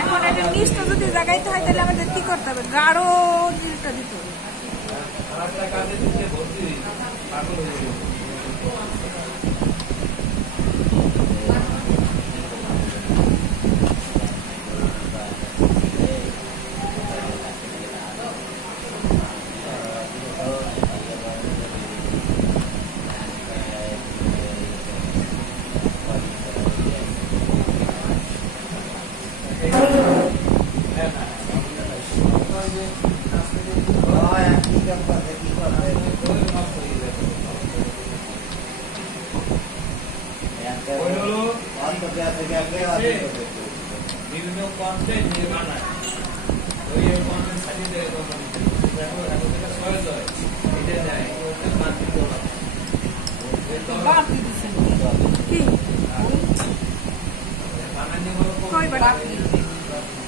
এখন এটা নিচটা যদি জায়গাইতে হয় তাহলে আমাদের কি করতে হবে? গাঢ় জিনিসটা দিতে হবে।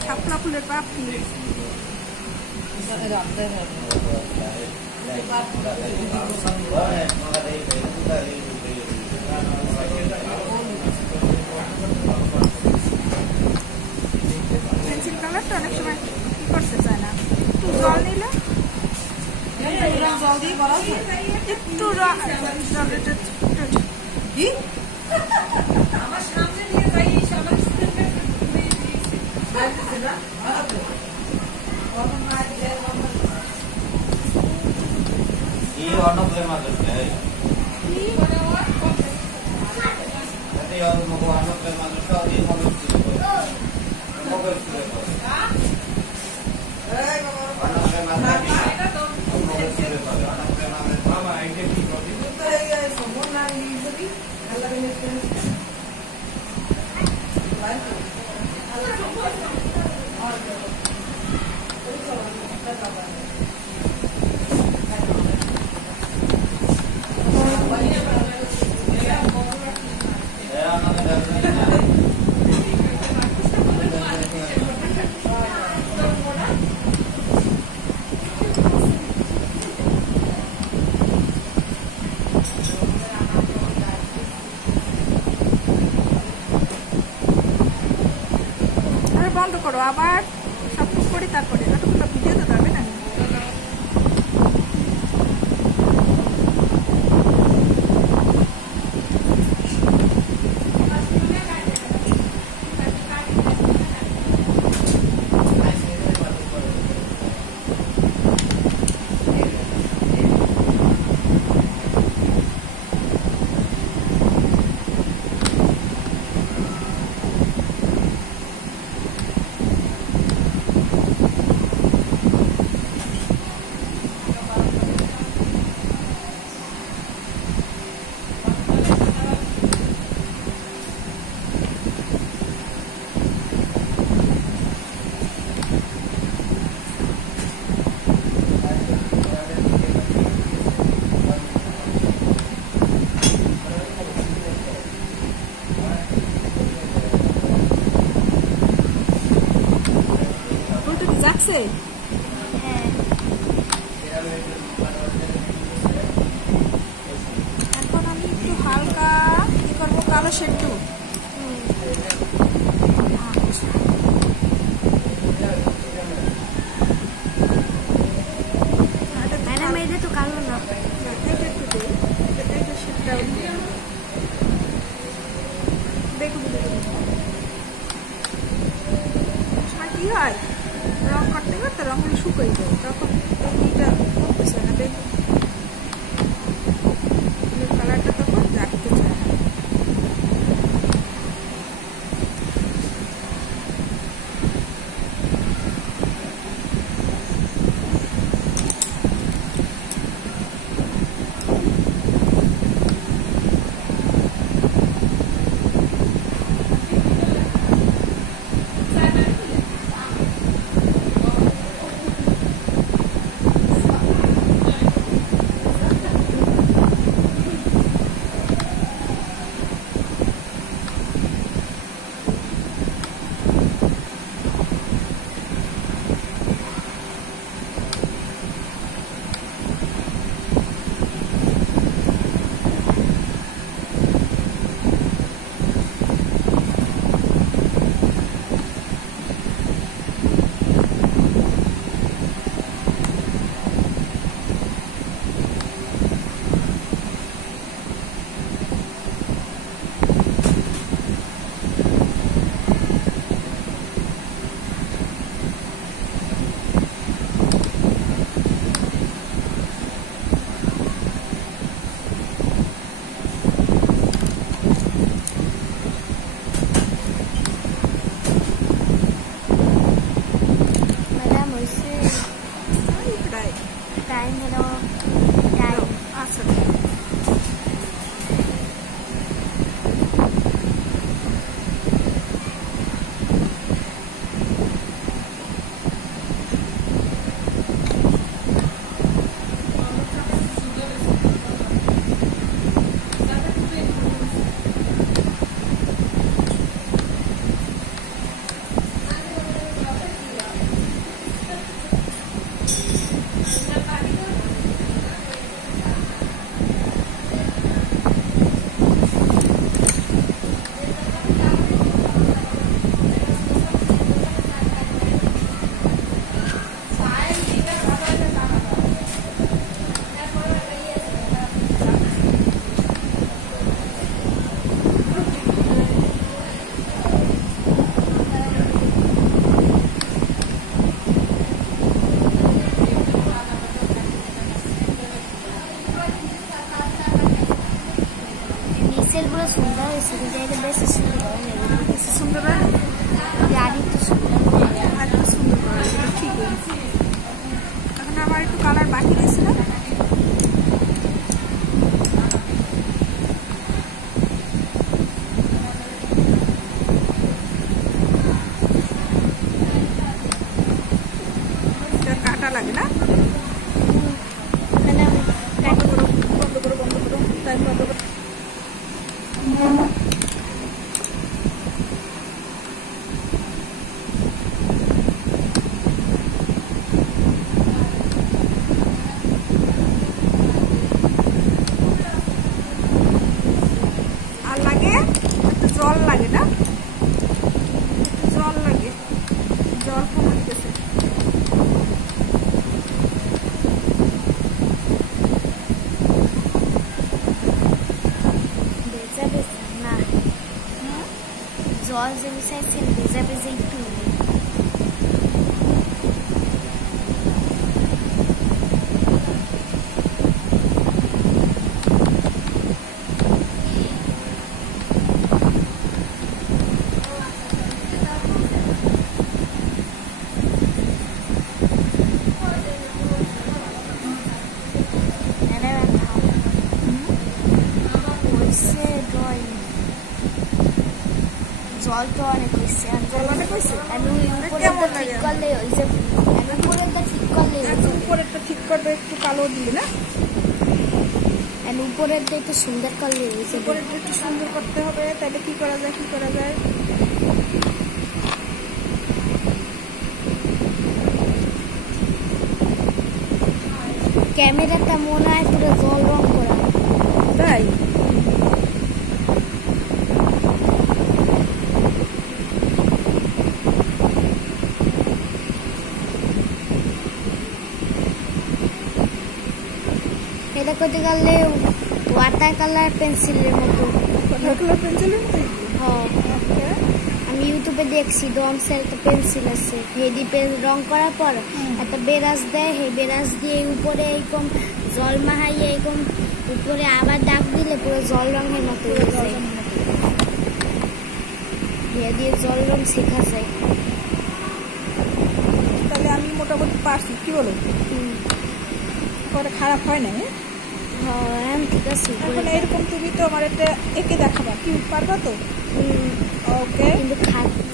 শাপলা ফুলের পাপড়ি পেন্সিল কালারটা অনেক সময় কি করতে চায় না, একটু জল নিলে জল দিয়ে করা একটু আমার সামনে নিয়ে যাই সবাই বন্ধ করো, আবার সব টুক করি, তারপরে এতগুলো ভিডিও তো যাবে না। এখন আমি একটু হালকা কি করবো, কালো সেদ্ধ মেয়েদের তো কালো না, দেখুন কি হয়, রং করতে করতে রঙগুলো শুকিয়ে যায়, তখন এইটা করতেছে না, দেখুন কালারটা তখন রাখতে চায় না। হয়েছে, কিন্তু এটা বেশি সুন্দর হয় না। বেশি সুন্দর হয় না, আর একটু সুন্দর আর একটু সুন্দর করে ঠিক হয়েছে। এখন আমার একটু কালার বাকি রয়েছে না, কাটা লাগে না। বন্ধ করো বন্ধ করো বন্ধ করো, টাইম বন্ধ করো। আর লাগে একটু জল লাগে না, একটু জল লাগে, জল কমে গেছে। না, জল যে মিশাইছেন ভেজা ভেজা একটু জল তো অনেক হয়েছে। জল অনেক হয়েছে, আমি উপরেরটা ঠিক করলে ওই যে আমি উপরেরটা ঠিক করলে উপরেরটা ঠিক করবে, একটু কালো দিলে না, আমি উপরেরটা একটু সুন্দর করলে হয়েছে। উপরেরটা একটু সুন্দর করতে হবে। তাহলে কি করা যায়, কি করা যায়? ক্যামেরাটা মনে হয় পুরো জল রং করা, তাই এটা করতে গেলে ওয়াটার কালার পেন্সিলের মতো। ওয়াটার কালার পেন্সিলের মতো? হ্যাঁ, আমি ইউটিউবে দেখছি ডমসের একটা পেন্সিল আছে, হেডি পেন রং করার পর একটা বেরাস দেয়, সেই বেরাস দিয়ে উপরে এরকম জল মাহাইয়ে এরকম উপরে আবার দাগ দিলে পুরো জল রঙের মতো হয়ে যায়। দিয়ে জল রং শেখা যায়। তাহলে আমি মোটামুটি পারছি, কি বলো? পরে খারাপ হয় না? হ্যাঁ ঠিক আছে। এখন এরকম তুমি তো আমার একটা এঁকে দেখাবা, কি পারবা তো? ওকে,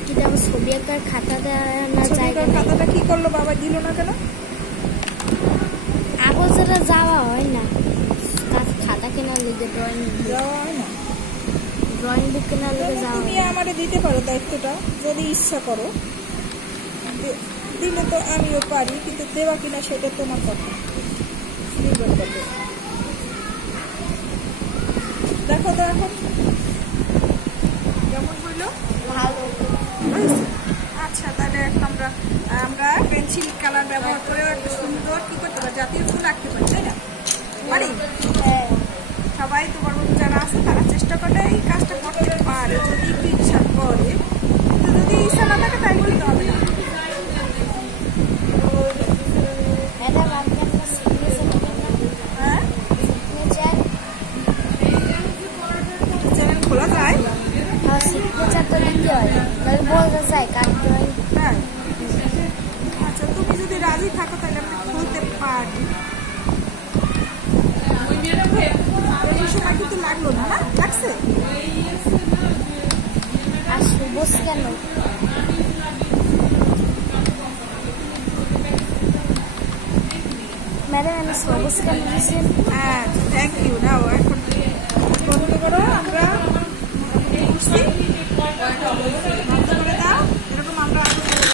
কিন্তু আমার ছবি আঁকার খাতাটা না জায়গা নেই। খাতাটা কি করলো বাবা, দিল না কেন? আগজরা যাওয়া হয় না, খাতা কেনার লেগে ড্রয়িং যাওয়া হয় না, ড্রয়িং বুক কেনার লেগে যাওয়া তুমি হয় না। আমারে দিতে পারো দায়িত্বটা, যদি ইচ্ছা করো। দিলে তো আমিও পারি, কিন্তু দেওয়া কিনা সেটা তোমার কথা নির্ভর করবে। দেখো তো এখন কেমন হইলো? ভালো। আচ্ছা, তাহলে এখন আমরা পেন্সিল কালার ব্যবহার করেও একটা সুন্দর কি করতে পারি, জাতীয় ফুল আঁকতে পারি, তাই না? পারি। সবাই তোমার মতো যারা আছে তারা চেষ্টা করলে এই কাজটা করতে পারে, যদি একটু ইচ্ছা করে। যদি ইচ্ছা না থাকে তাই বলতে হবে না। হ্যাঁ, চ্যানেল খোলা যায়? হ্যাঁ, আচ্ছা, তুমি যদি রাজি থাকো তাহলে আমরা খুলতে পারি। বেশি সময় কিন্তু লাগলো না, না লাগছে? আর সবুজ কেন? ম্যাডাম আমি সবুজ কেন দিয়েছেন? হ্যাঁ, থ্যাংক ইউ। নাও এখন বন্ধ করো, আমরা